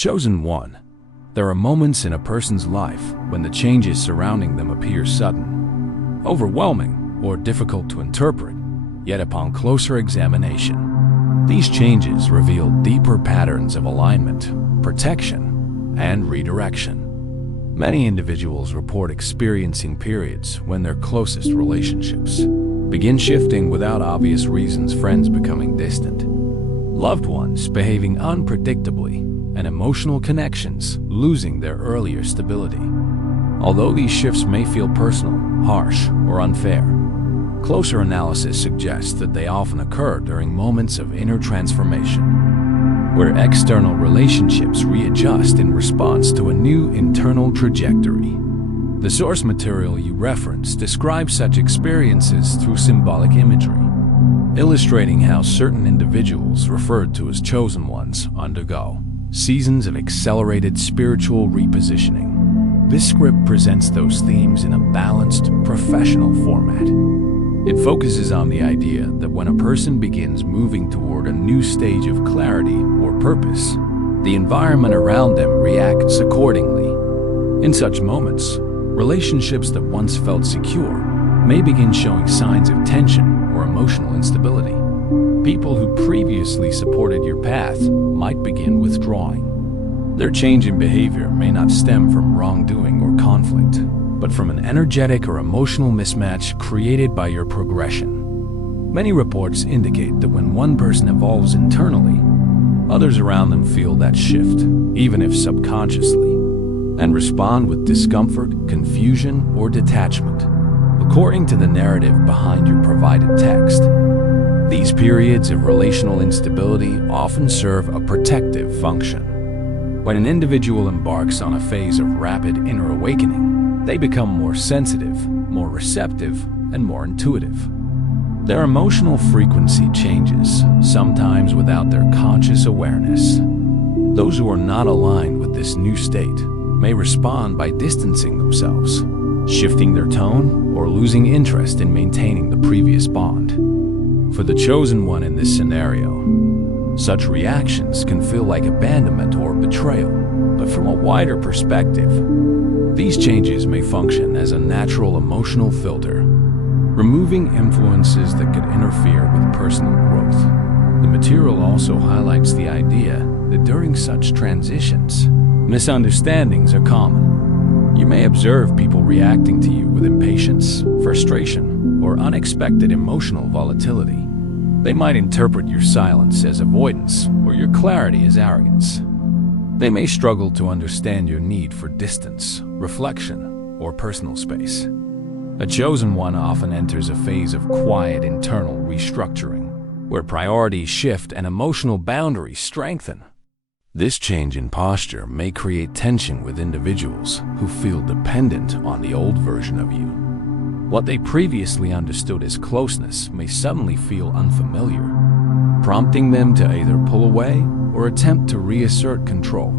Chosen one. There are moments in a person's life when the changes surrounding them appear sudden, overwhelming, or difficult to interpret, yet upon closer examination, these changes reveal deeper patterns of alignment, protection, and redirection. Many individuals report experiencing periods when their closest relationships begin shifting without obvious reasons, friends becoming distant, loved ones behaving unpredictably, and emotional connections losing their earlier stability. Although these shifts may feel personal, harsh, or unfair, closer analysis suggests that they often occur during moments of inner transformation, where external relationships readjust in response to a new internal trajectory. The source material you reference describes such experiences through symbolic imagery, illustrating how certain individuals referred to as chosen ones undergo seasons of accelerated spiritual repositioning. This script presents those themes in a balanced, professional format. It focuses on the idea that when a person begins moving toward a new stage of clarity or purpose, the environment around them reacts accordingly. In such moments, relationships that once felt secure may begin showing signs of tension or emotional instability. People who previously supported your path might begin withdrawing. Their change in behavior may not stem from wrongdoing or conflict, but from an energetic or emotional mismatch created by your progression. Many reports indicate that when one person evolves internally, others around them feel that shift, even if subconsciously, and respond with discomfort, confusion, or detachment, according to the narrative behind your provided text. These periods of relational instability often serve a protective function. When an individual embarks on a phase of rapid inner awakening, they become more sensitive, more receptive, and more intuitive. Their emotional frequency changes, sometimes without their conscious awareness. Those who are not aligned with this new state may respond by distancing themselves, shifting their tone, or losing interest in maintaining the previous bond. For the chosen one in this scenario, such reactions can feel like abandonment or betrayal, but from a wider perspective, these changes may function as a natural emotional filter, removing influences that could interfere with personal growth. The material also highlights the idea that during such transitions, misunderstandings are common. You may observe people reacting to you with impatience, frustration, or unexpected emotional volatility. They might interpret your silence as avoidance or your clarity as arrogance. They may struggle to understand your need for distance, reflection, or personal space. A chosen one often enters a phase of quiet internal restructuring, where priorities shift and emotional boundaries strengthen. This change in posture may create tension with individuals who feel dependent on the old version of you. What they previously understood as closeness may suddenly feel unfamiliar, prompting them to either pull away or attempt to reassert control.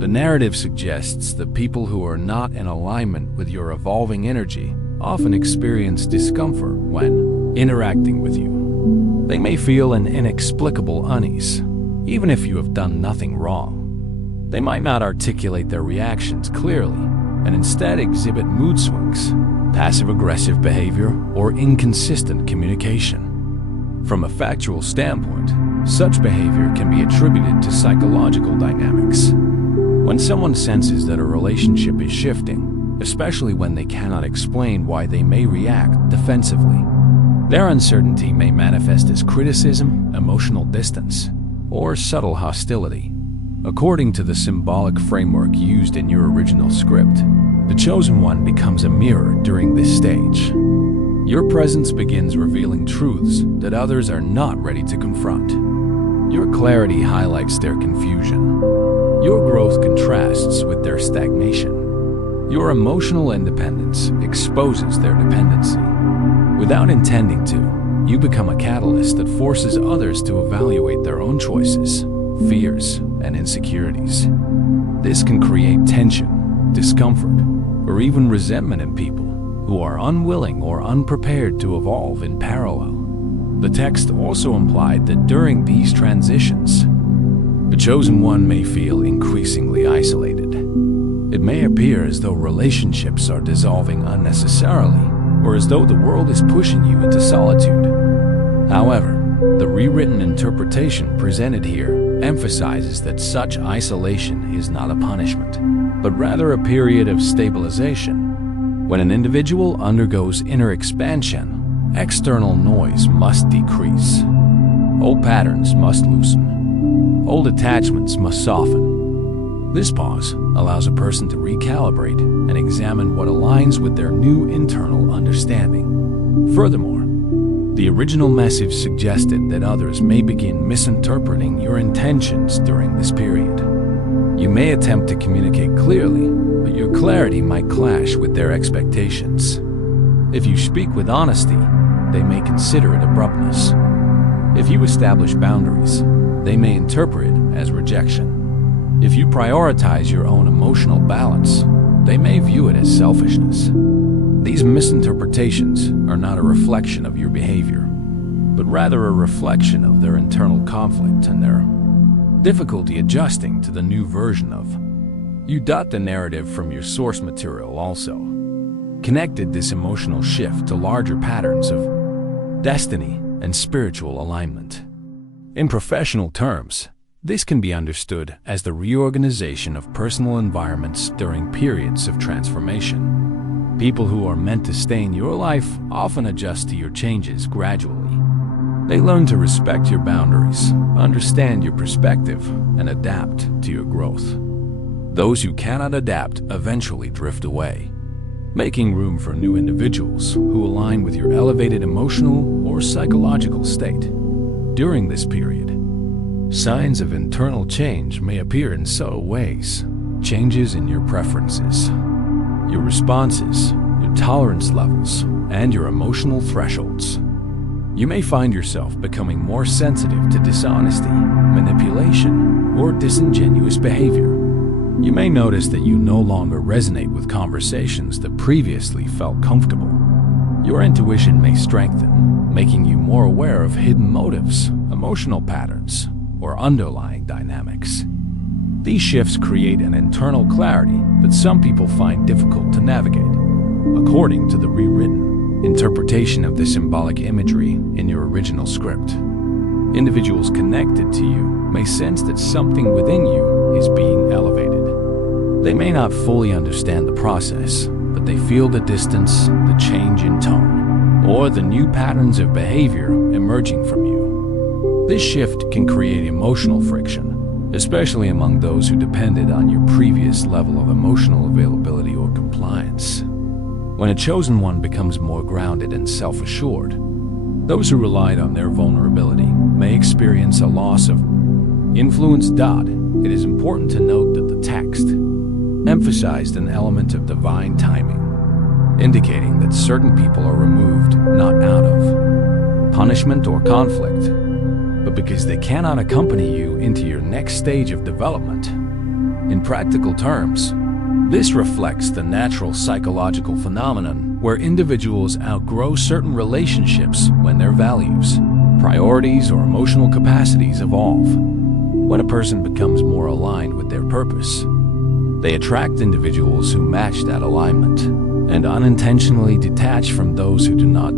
The narrative suggests that people who are not in alignment with your evolving energy often experience discomfort when interacting with you. They may feel an inexplicable unease, even if you have done nothing wrong. They might not articulate their reactions clearly and instead exhibit mood swings, passive-aggressive behavior, or inconsistent communication. From a factual standpoint, such behavior can be attributed to psychological dynamics. When someone senses that a relationship is shifting, especially when they cannot explain why they may react defensively, their uncertainty may manifest as criticism, emotional distance, or subtle hostility. According to the symbolic framework used in your original script, the chosen one becomes a mirror during this stage. Your presence begins revealing truths that others are not ready to confront. Your clarity highlights their confusion. Your growth contrasts with their stagnation. Your emotional independence exposes their dependency. Without intending to, you become a catalyst that forces others to evaluate their own choices, fears, and insecurities. This can create tension, discomfort, or even resentment in people who are unwilling or unprepared to evolve in parallel. The text also implied that during these transitions, the chosen one may feel increased isolated. It may appear as though relationships are dissolving unnecessarily, or as though the world is pushing you into solitude. However, the rewritten interpretation presented here emphasizes that such isolation is not a punishment, but rather a period of stabilization. When an individual undergoes inner expansion, external noise must decrease. Old patterns must loosen. Old attachments must soften. This pause allows a person to recalibrate and examine what aligns with their new internal understanding. Furthermore, the original message suggested that others may begin misinterpreting your intentions during this period. You may attempt to communicate clearly, but your clarity might clash with their expectations. If you speak with honesty, they may consider it abruptness. If you establish boundaries, they may interpret it as rejection. If you prioritize your own emotional balance, they may view it as selfishness. These misinterpretations are not a reflection of your behavior, but rather a reflection of their internal conflict and their difficulty adjusting to the new version of you. The narrative from your source material also connected this emotional shift to larger patterns of destiny and spiritual alignment. In professional terms, this can be understood as the reorganization of personal environments during periods of transformation. People who are meant to stay in your life often adjust to your changes gradually. They learn to respect your boundaries, understand your perspective, and adapt to your growth. Those who cannot adapt eventually drift away, making room for new individuals who align with your elevated emotional or psychological state. During this period, signs of internal change may appear in subtle ways. Changes in your preferences, your responses, your tolerance levels, and your emotional thresholds. You may find yourself becoming more sensitive to dishonesty, manipulation, or disingenuous behavior. You may notice that you no longer resonate with conversations that previously felt comfortable. Your intuition may strengthen, making you more aware of hidden motives, emotional patterns, or underlying dynamics. These shifts create an internal clarity that some people find difficult to navigate. According to the rewritten interpretation of the symbolic imagery in your original script, individuals connected to you may sense that something within you is being elevated. They may not fully understand the process, but they feel the distance, the change in tone, or the new patterns of behavior emerging from you. This shift can create emotional friction, especially among those who depended on your previous level of emotional availability or compliance. When a chosen one becomes more grounded and self-assured, those who relied on their vulnerability may experience a loss of influence. It is important to note that the text emphasized an element of divine timing, indicating that certain people are removed not out of punishment or conflict, but because they cannot accompany you into your next stage of development. In practical terms, this reflects the natural psychological phenomenon where individuals outgrow certain relationships when their values, priorities, or emotional capacities evolve. When a person becomes more aligned with their purpose, they attract individuals who match that alignment and unintentionally detach from those who do not.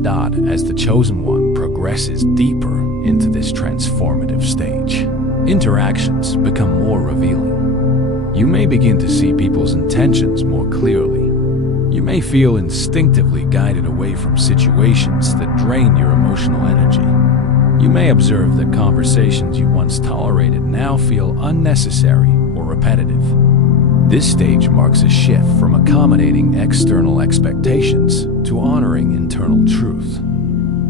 As the chosen one progresses deeper into this transformative stage, interactions become more revealing. You may begin to see people's intentions more clearly. You may feel instinctively guided away from situations that drain your emotional energy. You may observe that conversations you once tolerated now feel unnecessary or repetitive. This stage marks a shift from accommodating external expectations to honoring internal truth.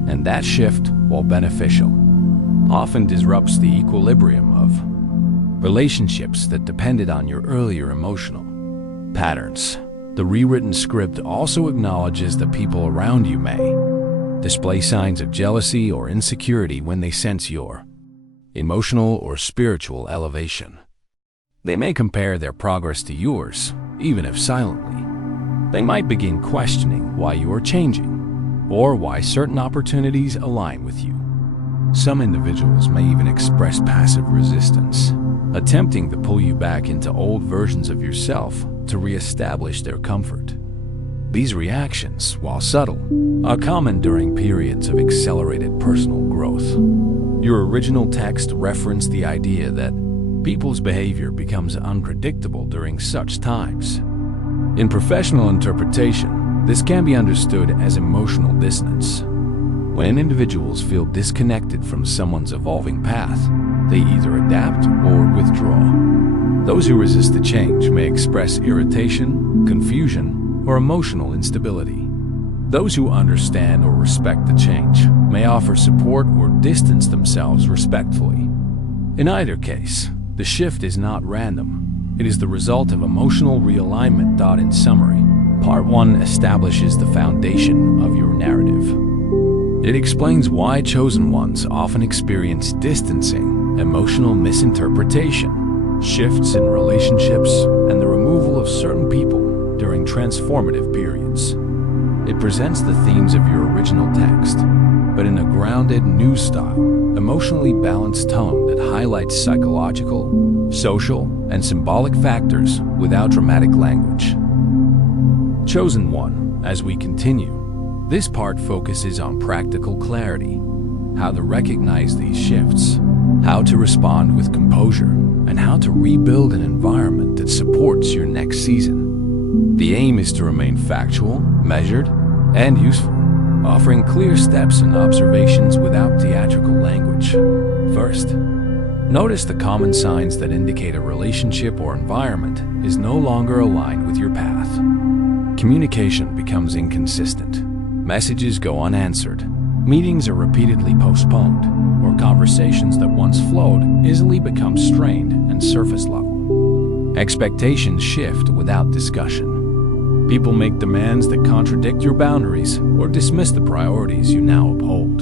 And that shift, while beneficial, often disrupts the equilibrium of relationships that depended on your earlier emotional patterns. The rewritten script also acknowledges that people around you may display signs of jealousy or insecurity when they sense your emotional or spiritual elevation. They may compare their progress to yours, even if silently. They might begin questioning why you are changing, or why certain opportunities align with you. Some individuals may even express passive resistance, attempting to pull you back into old versions of yourself to re-establish their comfort. These reactions, while subtle, are common during periods of accelerated personal growth. Your original text referenced the idea that people's behavior becomes unpredictable during such times. In professional interpretation, this can be understood as emotional dissonance. When individuals feel disconnected from someone's evolving path, they either adapt or withdraw. Those who resist the change may express irritation, confusion, or emotional instability. Those who understand or respect the change may offer support or distance themselves respectfully. In either case, the shift is not random. It is the result of emotional realignment. In summary, Part 1 establishes the foundation of your narrative. It explains why chosen ones often experience distancing, emotional misinterpretation, shifts in relationships, and the removal of certain people during transformative periods. It presents the themes of your original text, but in a grounded, new style, emotionally balanced tone that highlights psychological, social, and symbolic factors without dramatic language. Chosen one, as we continue, this part focuses on practical clarity, how to recognize these shifts, how to respond with composure, and how to rebuild an environment that supports your next season. The aim is to remain factual, measured, and useful, offering clear steps and observations without theatrical language. First, notice the common signs that indicate a relationship or environment is no longer aligned with your path. Communication becomes inconsistent. Messages go unanswered. Meetings are repeatedly postponed, or conversations that once flowed easily become strained and surface level. Expectations shift without discussion. People make demands that contradict your boundaries or dismiss the priorities you now uphold.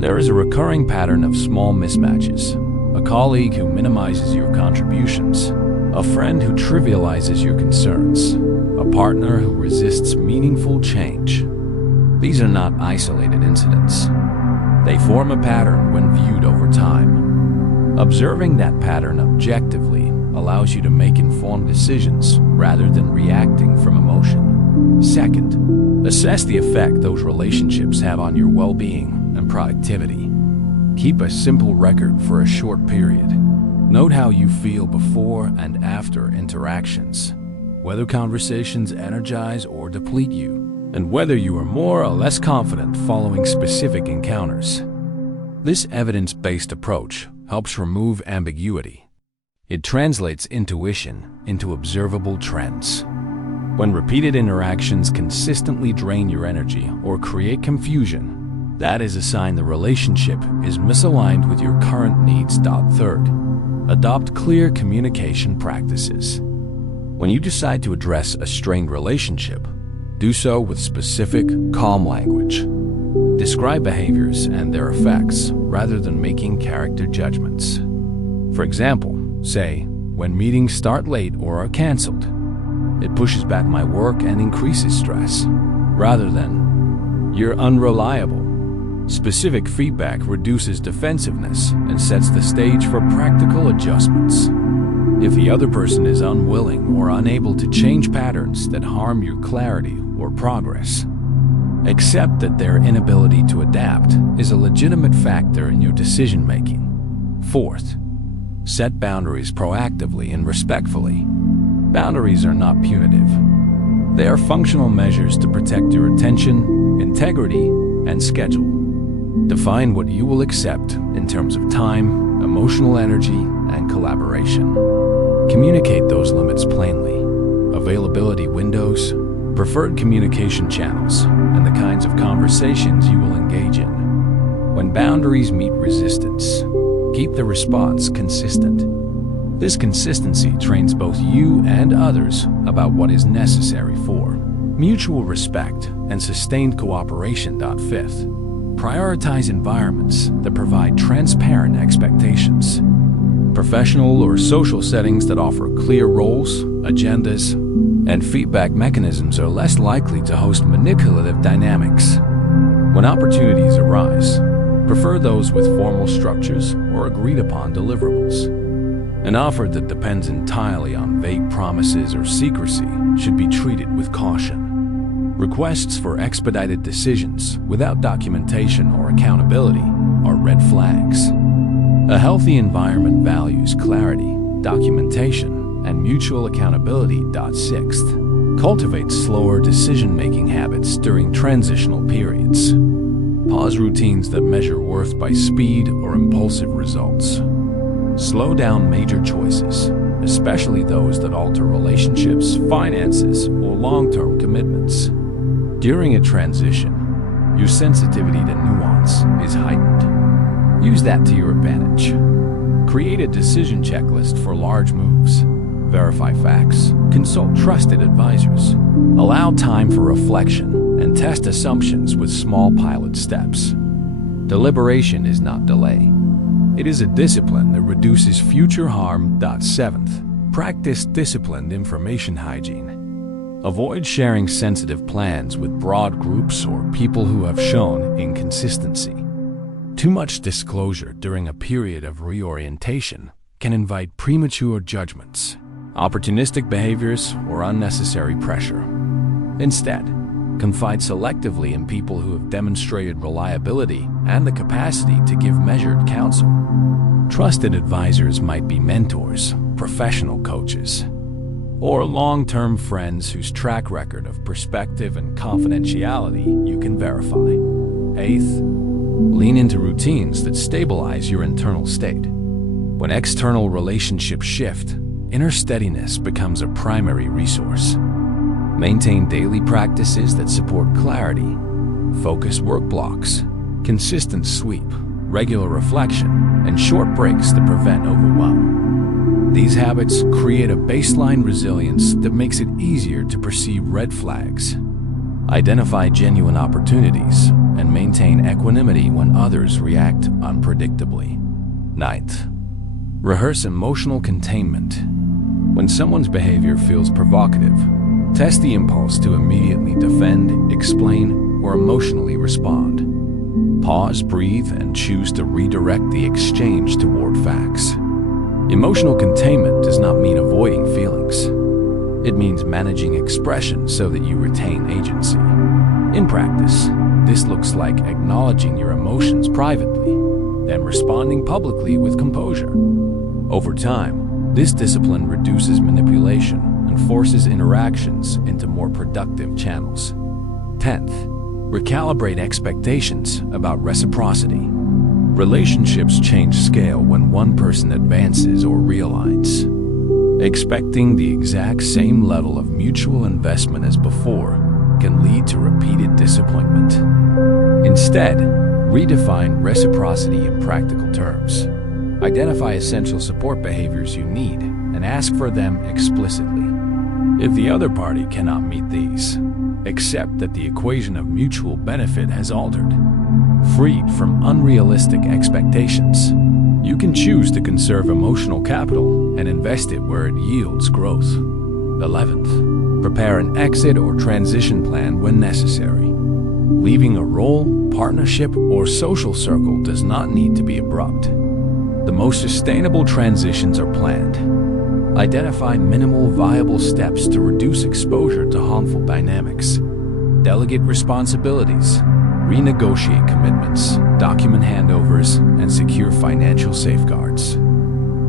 There is a recurring pattern of small mismatches: a colleague who minimizes your contributions, a friend who trivializes your concerns, a partner who resists meaningful change. These are not isolated incidents. They form a pattern when viewed over time. Observing that pattern objectively allows you to make informed decisions rather than reacting from emotion. Second, assess the effect those relationships have on your well-being and productivity. Keep a simple record for a short period. Note how you feel before and after interactions, whether conversations energize or deplete you, and whether you are more or less confident following specific encounters. This evidence-based approach helps remove ambiguity. It translates intuition into observable trends. When repeated interactions consistently drain your energy or create confusion, that is a sign the relationship is misaligned with your current needs. Third, adopt clear communication practices. When you decide to address a strained relationship, do so with specific, calm language. Describe behaviors and their effects rather than making character judgments. For example, say, when meetings start late or are canceled, it pushes back my work and increases stress, rather than, you're unreliable. Specific feedback reduces defensiveness and sets the stage for practical adjustments. If the other person is unwilling or unable to change patterns that harm your clarity or progress, accept that their inability to adapt is a legitimate factor in your decision-making. Fourth, set boundaries proactively and respectfully. Boundaries are not punitive. They are functional measures to protect your attention, integrity, and schedule. Define what you will accept in terms of time, emotional energy, and collaboration. Communicate those limits plainly. Availability windows, preferred communication channels, and the kinds of conversations you will engage in. When boundaries meet resistance, keep the response consistent. This consistency trains both you and others about what is necessary for mutual respect and sustained cooperation. Fifth, prioritize environments that provide transparent expectations. Professional or social settings that offer clear roles, agendas, and feedback mechanisms are less likely to host manipulative dynamics. When opportunities arise, prefer those with formal structures or agreed-upon deliverables. An offer that depends entirely on vague promises or secrecy should be treated with caution. Requests for expedited decisions without documentation or accountability are red flags. A healthy environment values clarity, documentation, and mutual accountability. Sixth, cultivate slower decision-making habits during transitional periods. Pause routines that measure worth by speed or impulsive results. Slow down major choices, especially those that alter relationships, finances, or long-term commitments. During a transition, your sensitivity to nuance is heightened. Use that to your advantage. Create a decision checklist for large moves. Verify facts. Consult trusted advisors. Allow time for reflection and test assumptions with small pilot steps. Deliberation is not delay. It is a discipline that reduces future harm. Seventh, practice disciplined information hygiene. Avoid sharing sensitive plans with broad groups or people who have shown inconsistency. Too much disclosure during a period of reorientation can invite premature judgments, opportunistic behaviors, or unnecessary pressure. Instead, confide selectively in people who have demonstrated reliability and the capacity to give measured counsel. Trusted advisors might be mentors, professional coaches, or long-term friends whose track record of perspective and confidentiality you can verify. Eighth, lean into routines that stabilize your internal state. When external relationships shift, inner steadiness becomes a primary resource. Maintain daily practices that support clarity, focused work blocks, consistent sleep, regular reflection, and short breaks that prevent overwhelm. These habits create a baseline resilience that makes it easier to perceive red flags, identify genuine opportunities, and maintain equanimity when others react unpredictably. Ninth, rehearse emotional containment. When someone's behavior feels provocative, test the impulse to immediately defend, explain, or emotionally respond. Pause, breathe, and choose to redirect the exchange toward facts. Emotional containment does not mean avoiding feelings. It means managing expression so that you retain agency. In practice, this looks like acknowledging your emotions privately, then responding publicly with composure. Over time, this discipline reduces manipulation and forces interactions into more productive channels. 10th, recalibrate expectations about reciprocity. Relationships change scale when one person advances or realigns. Expecting the exact same level of mutual investment as before can lead to repeated disappointment. Instead, redefine reciprocity in practical terms. Identify essential support behaviors you need and ask for them explicitly. If the other party cannot meet these, accept that the equation of mutual benefit has altered. Freed from unrealistic expectations, you can choose to conserve emotional capital and invest it where it yields growth. 11th, prepare an exit or transition plan when necessary. Leaving a role, partnership, or social circle does not need to be abrupt. The most sustainable transitions are planned. Identify minimal viable steps to reduce exposure to harmful dynamics. Delegate responsibilities. Renegotiate commitments, document handovers, and secure financial safeguards.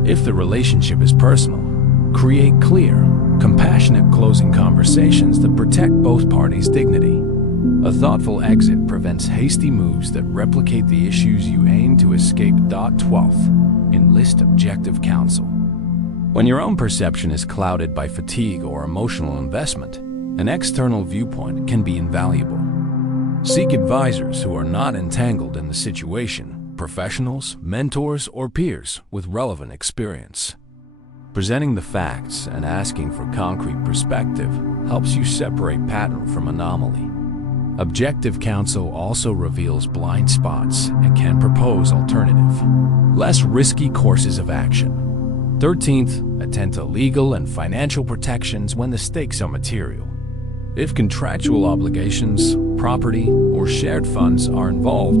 If the relationship is personal, create clear, compassionate closing conversations that protect both parties' dignity. A thoughtful exit prevents hasty moves that replicate the issues you aim to escape. 12th, enlist objective counsel. When your own perception is clouded by fatigue or emotional investment, an external viewpoint can be invaluable. Seek advisors who are not entangled in the situation, professionals, mentors, or peers with relevant experience. Presenting the facts and asking for concrete perspective helps you separate pattern from anomaly. Objective counsel also reveals blind spots and can propose alternative, less risky courses of action. 13th, attend to legal and financial protections when the stakes are material. If contractual obligations, property, or shared funds are involved,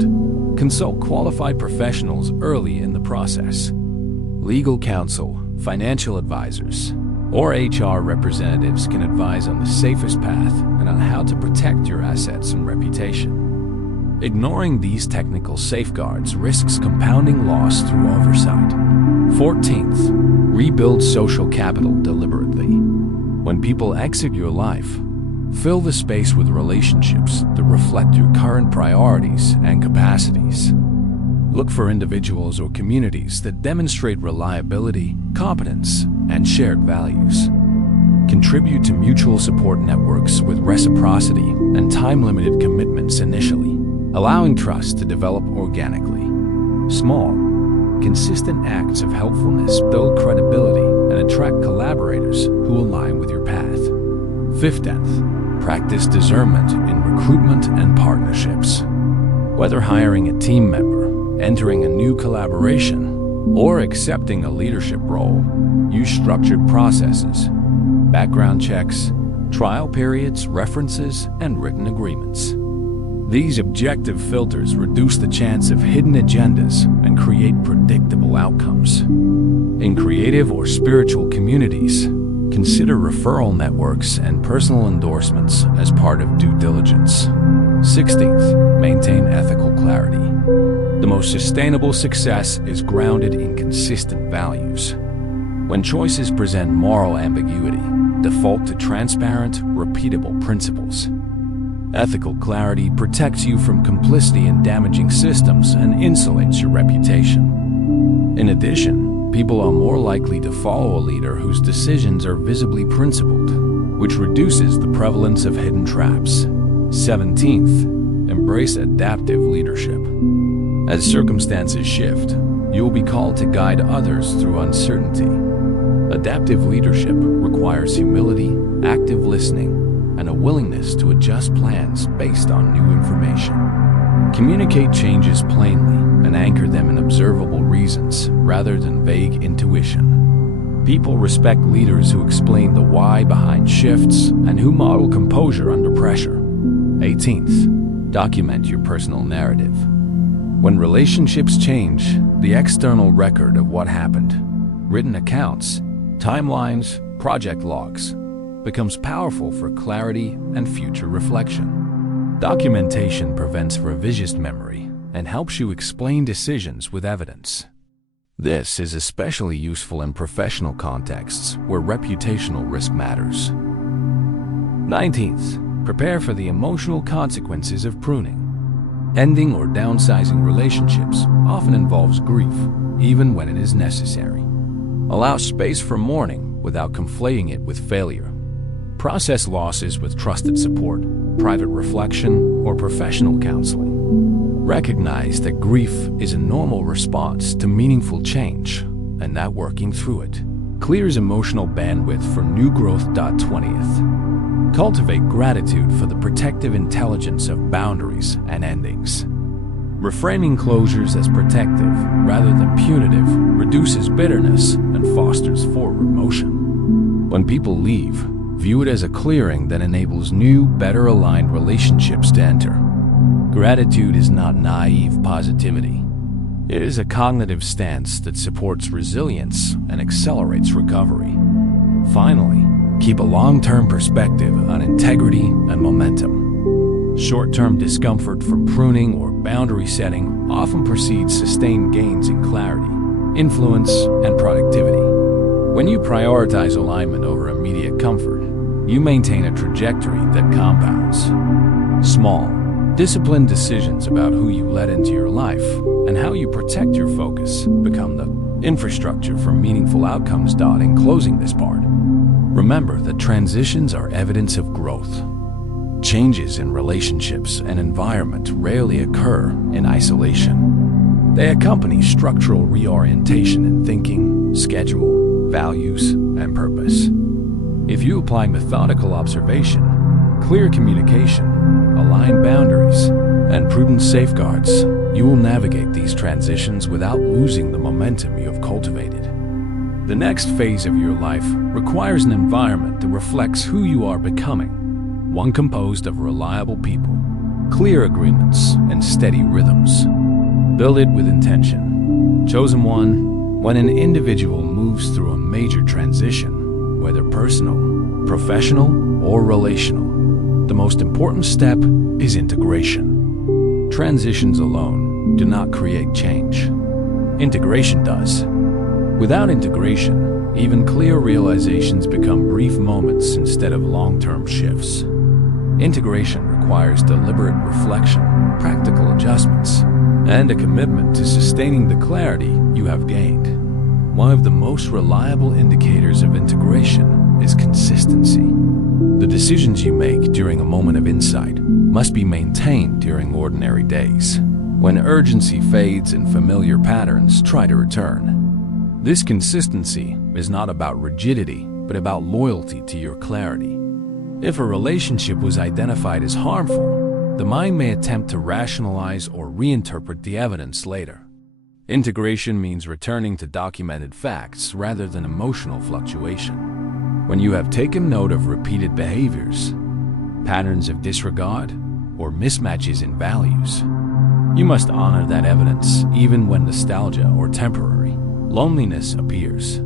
consult qualified professionals early in the process. Legal counsel Financial advisors or HR representatives can advise on the safest path and on how to protect your assets and reputation. Ignoring these technical safeguards risks compounding loss through oversight. 14th, rebuild social capital deliberately. When people exit your life, fill the space with relationships that reflect your current priorities and capacities. Look for individuals or communities that demonstrate reliability, competence, and shared values. Contribute to mutual support networks with reciprocity and time-limited commitments initially, allowing trust to develop organically. Small, consistent acts of helpfulness build credibility and attract collaborators who align with your path. 15th, practice discernment in recruitment and partnerships. Whether hiring a team member, entering a new collaboration, or accepting a leadership role, use structured processes, background checks, trial periods, references, and written agreements. These objective filters reduce the chance of hidden agendas and create predictable outcomes. In creative or spiritual communities, consider referral networks and personal endorsements as part of due diligence. 16th, maintain ethical clarity. The most sustainable success is grounded in consistent values. When choices present moral ambiguity, default to transparent, repeatable principles. Ethical clarity protects you from complicity in damaging systems and insulates your reputation. In addition, people are more likely to follow a leader whose decisions are visibly principled, which reduces the prevalence of hidden traps. 17th, embrace adaptive leadership. As circumstances shift, you will be called to guide others through uncertainty. Adaptive leadership requires humility, active listening, and a willingness to adjust plans based on new information. Communicate changes plainly and anchor them in observable reasons rather than vague intuition. People respect leaders who explain the why behind shifts and who model composure under pressure. 18th, document your personal narrative. When relationships change, the external record of what happened, written accounts, timelines, project logs, becomes powerful for clarity and future reflection. Documentation prevents revisionist memory and helps you explain decisions with evidence. This is especially useful in professional contexts where reputational risk matters. 19th, prepare for the emotional consequences of pruning. Ending or downsizing relationships often involves grief, even when it is necessary. Allow space for mourning without conflating it with failure. Process losses with trusted support, private reflection, or professional counseling. Recognize that grief is a normal response to meaningful change, and that working through it clears emotional bandwidth for new growth. 20th. Cultivate gratitude for the protective intelligence of boundaries and endings. Reframing closures as protective rather than punitive reduces bitterness and fosters forward motion. When people leave, view it as a clearing that enables new, better aligned relationships to enter. Gratitude is not naive positivity. It is a cognitive stance that supports resilience and accelerates recovery. Finally, keep a long-term perspective on integrity and momentum. Short-term discomfort from pruning or boundary setting often precedes sustained gains in clarity, influence, and productivity. When you prioritize alignment over immediate comfort, you maintain a trajectory that compounds. Small, disciplined decisions about who you let into your life and how you protect your focus become the infrastructure for meaningful outcomes. In closing this part, remember that transitions are evidence of growth. Changes in relationships and environment rarely occur in isolation. They accompany structural reorientation in thinking, schedule, values, and purpose. If you apply methodical observation, clear communication, aligned boundaries, and prudent safeguards, you will navigate these transitions without losing the momentum you have cultivated. The next phase of your life requires an environment that reflects who you are becoming, one composed of reliable people, clear agreements, and steady rhythms. Build it with intention. Chosen one, when an individual moves through a major transition, whether personal, professional, or relational, the most important step is integration. Transitions alone do not create change. Integration does. Without integration, even clear realizations become brief moments instead of long-term shifts. Integration requires deliberate reflection, practical adjustments, and a commitment to sustaining the clarity you have gained. One of the most reliable indicators of integration is consistency. The decisions you make during a moment of insight must be maintained during ordinary days, when urgency fades and familiar patterns try to return. This consistency is not about rigidity, but about loyalty to your clarity. If a relationship was identified as harmful, the mind may attempt to rationalize or reinterpret the evidence later. Integration means returning to documented facts rather than emotional fluctuation. When you have taken note of repeated behaviors, patterns of disregard, or mismatches in values, you must honor that evidence even when nostalgia or temporary loneliness appears.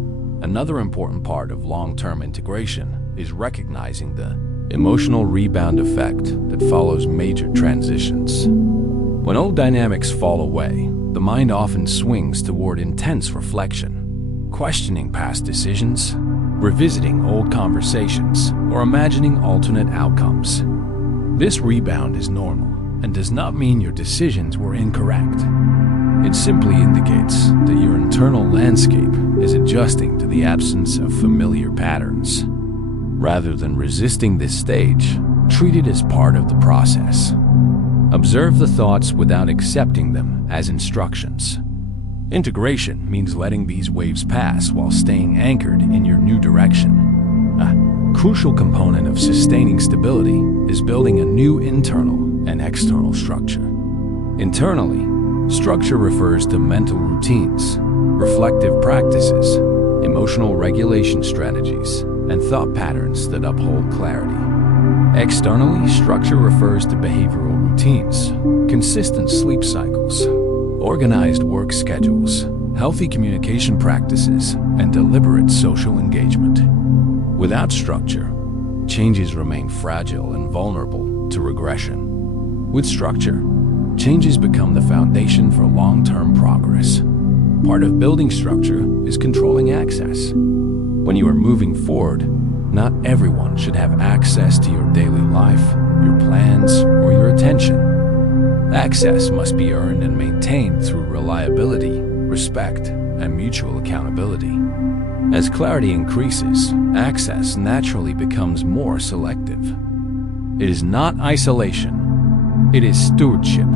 Another important part of long-term integration is recognizing the emotional rebound effect that follows major transitions. When old dynamics fall away, the mind often swings toward intense reflection, questioning past decisions, revisiting old conversations, or imagining alternate outcomes. This rebound is normal and does not mean your decisions were incorrect. It simply indicates that your internal landscape is adjusting to the absence of familiar patterns. Rather than resisting this stage, treat it as part of the process. Observe the thoughts without accepting them as instructions. Integration means letting these waves pass while staying anchored in your new direction. A crucial component of sustaining stability is building a new internal and external structure. Internally, structure refers to mental routines, reflective practices, emotional regulation strategies, and thought patterns that uphold clarity. Externally, structure refers to behavioral routines, consistent sleep cycles, organized work schedules, healthy communication practices, and deliberate social engagement. Without structure, changes remain fragile and vulnerable to regression. With structure, changes become the foundation for long-term progress. Part of building structure is controlling access. When you are moving forward, not everyone should have access to your daily life, your plans, or your attention. Access must be earned and maintained through reliability, respect, and mutual accountability. As clarity increases, access naturally becomes more selective. It is not isolation. It is stewardship.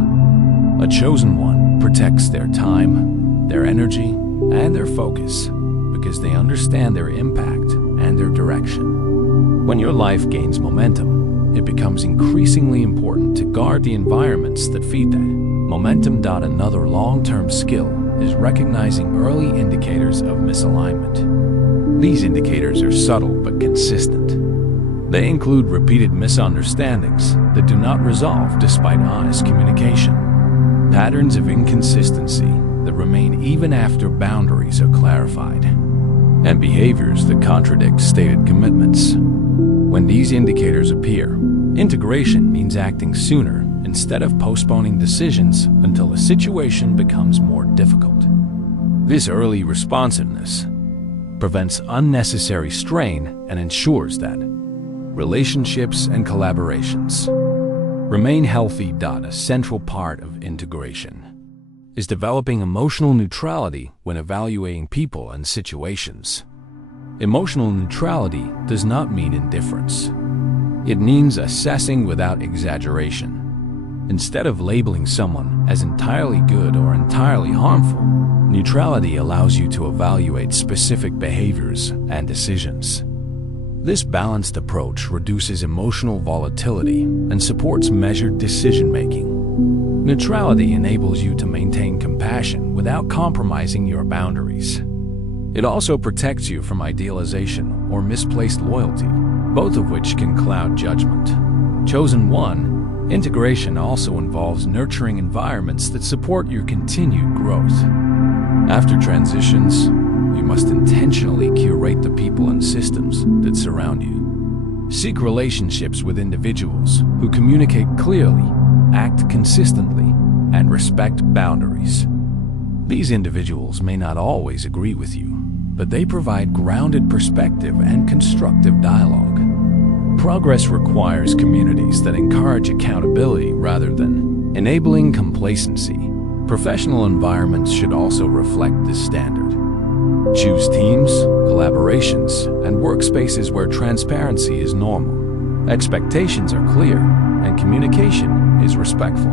A chosen one protects their time, their energy, and their focus because they understand their impact and their direction. When your life gains momentum, it becomes increasingly important to guard the environments that feed that momentum. Another long-term skill is recognizing early indicators of misalignment. These indicators are subtle but consistent. They include repeated misunderstandings that do not resolve despite honest communication, patterns of inconsistency that remain even after boundaries are clarified, and behaviors that contradict stated commitments. When these indicators appear, integration means acting sooner instead of postponing decisions until the situation becomes more difficult. This early responsiveness prevents unnecessary strain and ensures that relationships and collaborations remain healthy. A central part of integration is developing emotional neutrality when evaluating people and situations. Emotional neutrality does not mean indifference. It means assessing without exaggeration. Instead of labeling someone as entirely good or entirely harmful, neutrality allows you to evaluate specific behaviors and decisions. This balanced approach reduces emotional volatility and supports measured decision-making. Neutrality enables you to maintain compassion without compromising your boundaries. It also protects you from idealization or misplaced loyalty, both of which can cloud judgment. Chosen one, integration also involves nurturing environments that support your continued growth. After transitions, you must intentionally curate the people and systems that surround you. Seek relationships with individuals who communicate clearly, act consistently, and respect boundaries. These individuals may not always agree with you, but they provide grounded perspective and constructive dialogue. Progress requires communities that encourage accountability rather than enabling complacency. Professional environments should also reflect this standard. Choose teams, collaborations, and workspaces where transparency is normal, expectations are clear, and communication is respectful.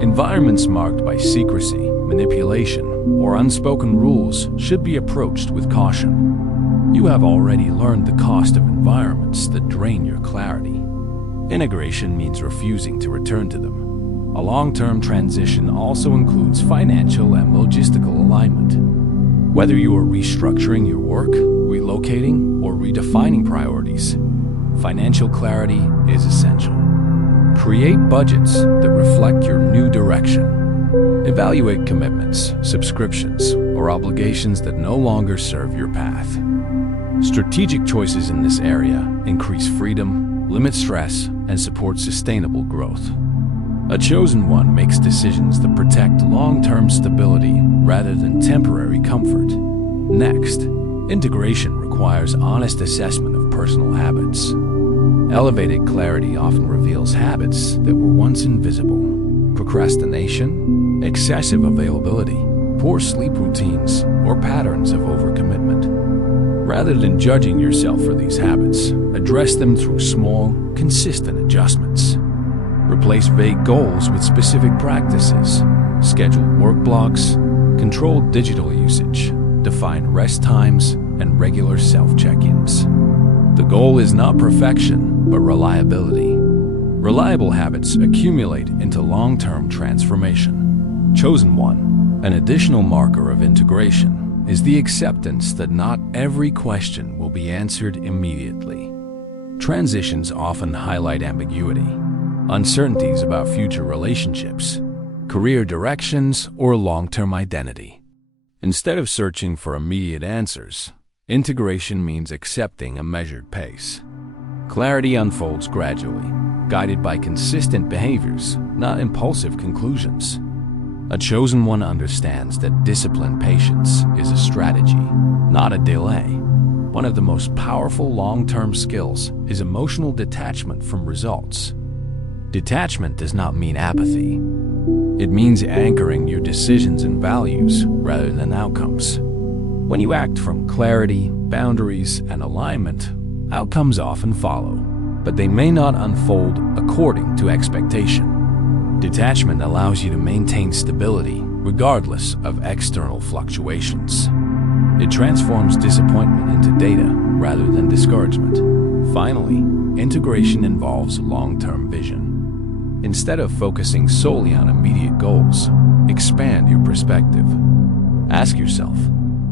Environments marked by secrecy, manipulation, or unspoken rules should be approached with caution. You have already learned the cost of environments that drain your clarity. Integration means refusing to return to them. A long-term transition also includes financial and logistical alignment. Whether you are restructuring your work, relocating, or redefining priorities, financial clarity is essential. Create budgets that reflect your new direction. Evaluate commitments, subscriptions, or obligations that no longer serve your path. Strategic choices in this area increase freedom, limit stress, and support sustainable growth. A chosen one makes decisions that protect long-term stability rather than temporary comfort. Next, integration requires honest assessment of personal habits. Elevated clarity often reveals habits that were once invisible. Procrastination, excessive availability, poor sleep routines, or patterns of overcommitment. Rather than judging yourself for these habits, address them through small, consistent adjustments. Replace vague goals with specific practices. Schedule work blocks, control digital usage, define rest times, and regular self-check-ins. The goal is not perfection, but reliability. Reliable habits accumulate into long-term transformation. Chosen one, an additional marker of integration, is the acceptance that not every question will be answered immediately. Transitions often highlight ambiguity, uncertainties about future relationships, career directions, or long-term identity. Instead of searching for immediate answers, integration means accepting a measured pace. Clarity unfolds gradually, guided by consistent behaviors, not impulsive conclusions. A chosen one understands that disciplined patience is a strategy, not a delay. One of the most powerful long-term skills is emotional detachment from results. Detachment does not mean apathy. It means anchoring your decisions in values rather than outcomes. When you act from clarity, boundaries, and alignment, outcomes often follow, but they may not unfold according to expectation. Detachment allows you to maintain stability regardless of external fluctuations. It transforms disappointment into data rather than discouragement. Finally, integration involves long-term vision. Instead of focusing solely on immediate goals, expand your perspective. Ask yourself,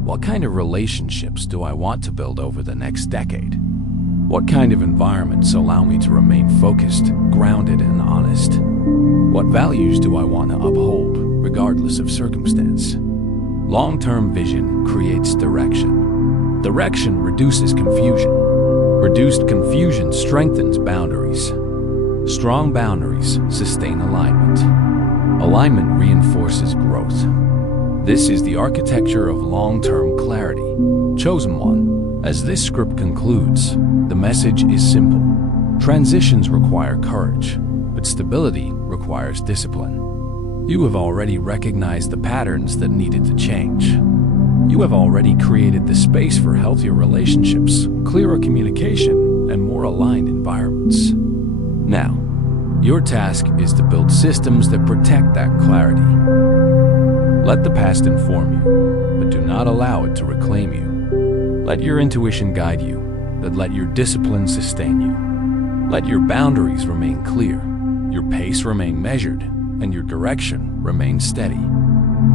what kind of relationships do I want to build over the next decade? What kind of environments allow me to remain focused, grounded, and honest? What values do I want to uphold, regardless of circumstance? Long-term vision creates direction. Direction reduces confusion. Reduced confusion strengthens boundaries. Strong boundaries sustain alignment. Alignment reinforces growth. This is the architecture of long-term clarity. Chosen one. As this script concludes, the message is simple. Transitions require courage, but stability requires discipline. You have already recognized the patterns that needed to change. You have already created the space for healthier relationships, clearer communication, and more aligned environments. Now, your task is to build systems that protect that clarity. Let the past inform you, but do not allow it to reclaim you. Let your intuition guide you, but let your discipline sustain you. Let your boundaries remain clear, your pace remain measured, and your direction remain steady.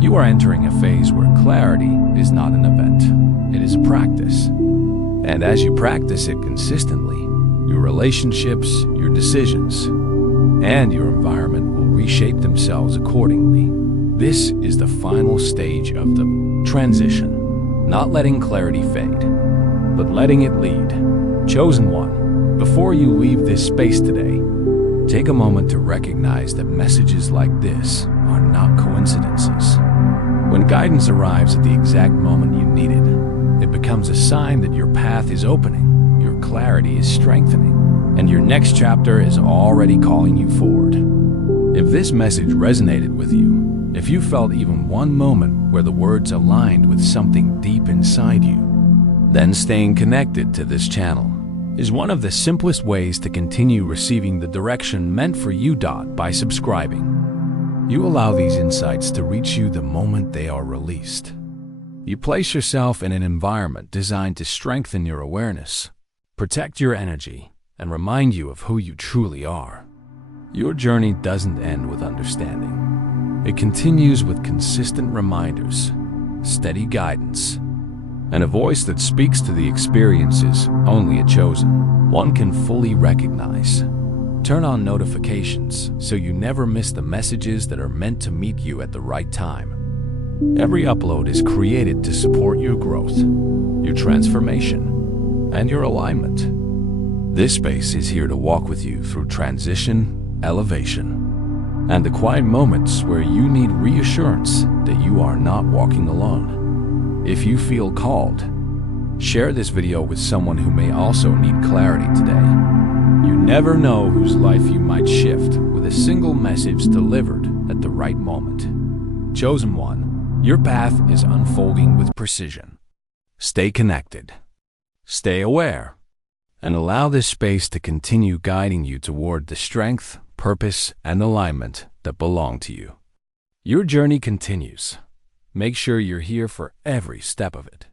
You are entering a phase where clarity is not an event, it is a practice. And as you practice it consistently, your relationships, your decisions, and your environment will reshape themselves accordingly. This is the final stage of the transition. not letting clarity fade, but letting it lead. Chosen one, before you leave this space today, take a moment to recognize that messages like this are not coincidences. When guidance arrives at the exact moment you need it, it becomes a sign that your path is opening, your clarity is strengthening, and your next chapter is already calling you forward. If this message resonated with you, if you felt even one moment where the words aligned with something deep inside you, then staying connected to this channel is one of the simplest ways to continue receiving the direction meant for you. By subscribing, you allow these insights to reach you the moment they are released. You place yourself in an environment designed to strengthen your awareness, protect your energy, and remind you of who you truly are. Your journey doesn't end with understanding. It continues with consistent reminders, steady guidance, and a voice that speaks to the experiences only a chosen one can fully recognize. Turn on notifications so you never miss the messages that are meant to meet you at the right time. Every upload is created to support your growth, your transformation, and your alignment. This space is here to walk with you through transition, elevation, and the quiet moments where you need reassurance that you are not walking alone. If you feel called, share this video with someone who may also need clarity today. You never know whose life you might shift with a single message delivered at the right moment. Chosen one, your path is unfolding with precision. Stay connected, stay aware, and allow this space to continue guiding you toward the strength, purpose, and alignment that belong to you. Your journey continues. Make sure you're here for every step of it.